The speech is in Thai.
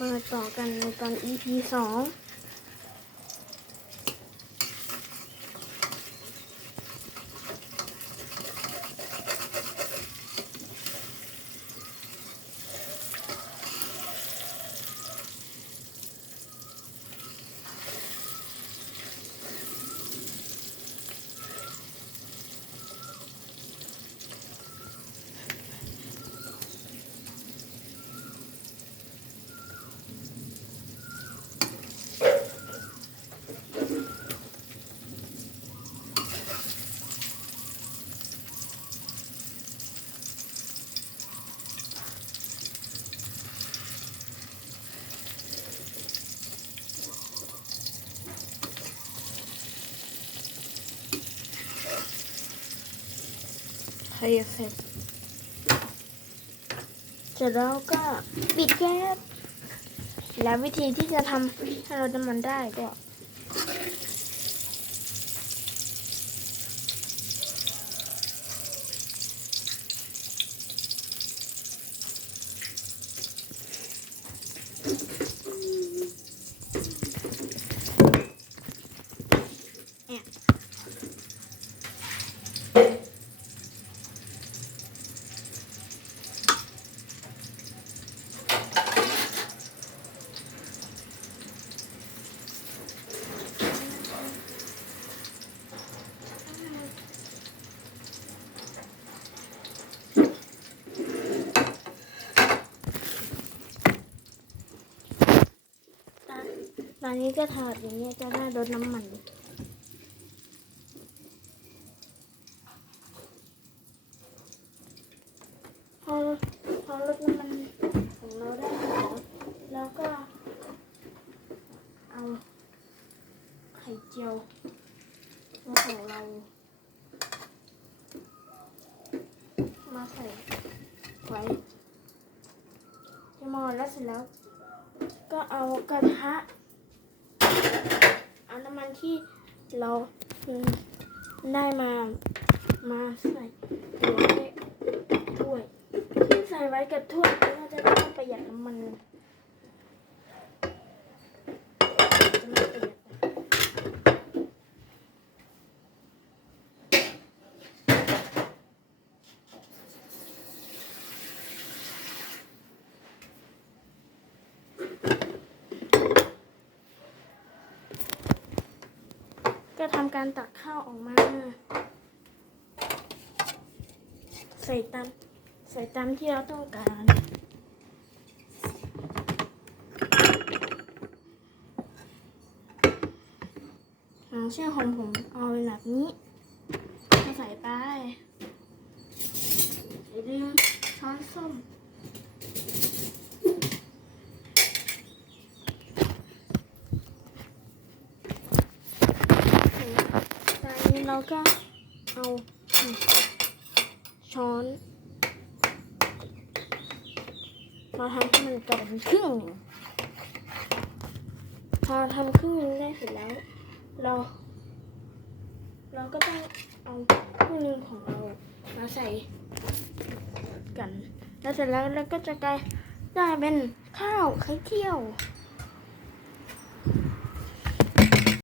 มาต่อกันในตอน EP สอง เทเสร็จเสร็จแล้วก็ปิดแก๊สแล้ววิธีที่จะทำให้เราน้ำมันได้ก็ ตอนนี้ก็ทอดอย่างนี้ยจะได้ลดน้ำมัน พอพอลดน้ำมันของเราได้แล้วแล้วก็เอาไข่เจียวมาของเรา มาใส่ไว้ที่หม้อแล้วเสร็จแล้ว เอากระทะเอาน้ำมันที่เราได้มามาใส่ไว้ถ้วย ที่ใส่ไว้กับถ้วยก็จะได้ประหยัดน้ำมันจะไม่ประหยัด ก็ทำการตักข้าวออกมา ใส่ตามใส่ตามที่เราต้องการอย่างเช่นของผมเอาเป็นแบบนี้ก็ใส่ไปอย่าลืมช้อนส้ม ตอนนี้ เราก็เอาช้อน มาทำให้มันกลายเป็นครึ่งหนึ่งพอทำครึ่งหนึงได้เสร็จแล้ว เรา เราก็ต้องเอาครึ่งหนึงของเรามาใส่กัน แล้วเสร็จแล้วเราก็จะกลายได้เป็นข้าวไข่เที่ยว